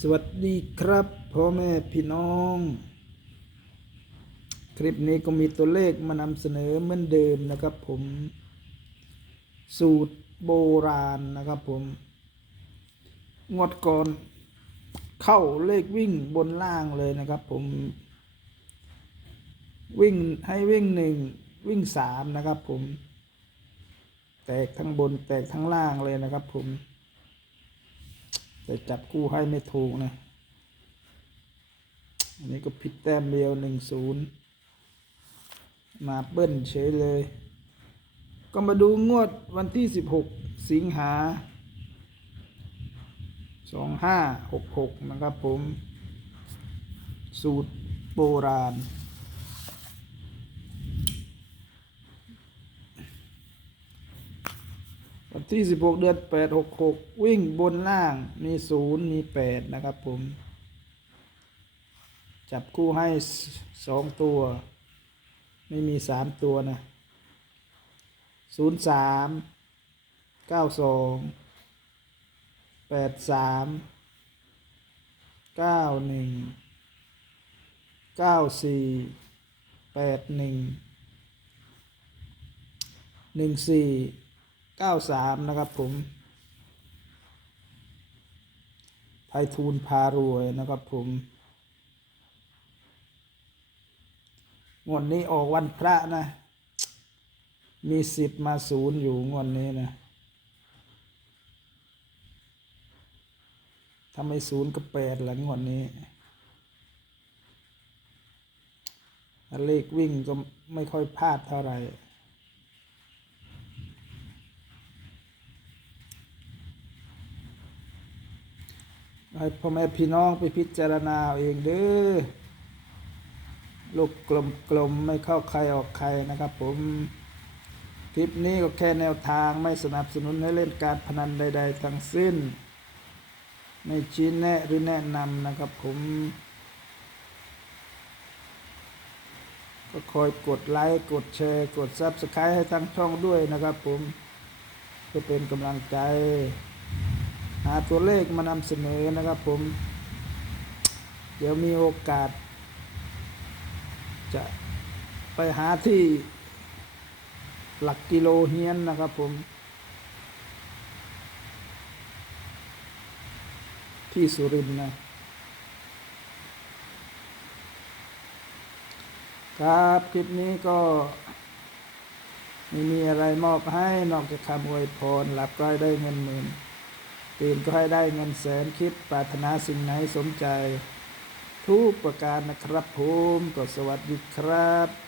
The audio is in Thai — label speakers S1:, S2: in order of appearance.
S1: สวัสดีครับพ่อแม่พี่น้อง คลิปนี้ก็มีตัวเลขมานำเสนอเหมือนเดิมนะครับผม สูตรโบราณนะครับผม งวดก่อนเข้าเลขวิ่งบนล่างเลยนะครับผม วิ่งให้วิ่งหนึ่งวิ่งสามนะครับผม แตกทั้งบนแตกทั้งล่างเลยนะครับผม แต่จับคู่ให้ไม่ถูกนะ อันนี้ก็ผิดแต้มเดียวหนึ่งศูนย์มาเบิ้ลเฉยเลย ก็มาดูงวดวันที่สิบหกสิงหาสองห้าหกหกนะครับผม สูตรโบราณ วันที่16เดือน8 6 6วิ่งบนล่างมี0มี8นะครับผม จับคู่ให้2ตัว ไม่มี3ตัวนะ0 3 9 2 8 3 9 1 9 4 8 1 1 4 93 นะครับผม ไพฑูรย์พารวยนะครับผม งวดนี้ออกวันพระนะ มีสิบมาศูนย์อยู่งวดนี้นะถ้าไมศูนย์ก็แปดหลังงวดนี้เลขวิ่งก็ไม่ค่อยพลาดเท่าไหร่ ให้พ่อแม่พี่น้องไปพิจารณาเองเด้อลูกกลมๆไม่เข้าใครออกใครนะครับ ผมคลิปนี้ก็แค่แนวทางไม่สนับสนุนให้เล่นการพนันใด ๆ ทั้งสิ้น ไม่ชี้แนะหรือแนะนำนะครับผม ก็คอยกดไลค์กดแชร์กดซับสไครต์ให้ทั้งช่องด้วยนะครับผมเพื่อเป็นกำลังใจ หาตัวเลขมานำเสนอนะครับผม เดี๋ยวมีโอกาส จะไปหาที่หลักกิโลเฮียนนะครับผม ที่สุรินทร์นะครับ คลิปนี้ก็ไม่มีอะไรมอบให้นอกจากคำอวยพรหลับก็ให้ได้เงินหมื่น ตื่นก็ให้ได้เงินแสนคิดปรารถนาสิ่งไหนสมใจ ทุกประการนะครับผมก็สวัสดีครับ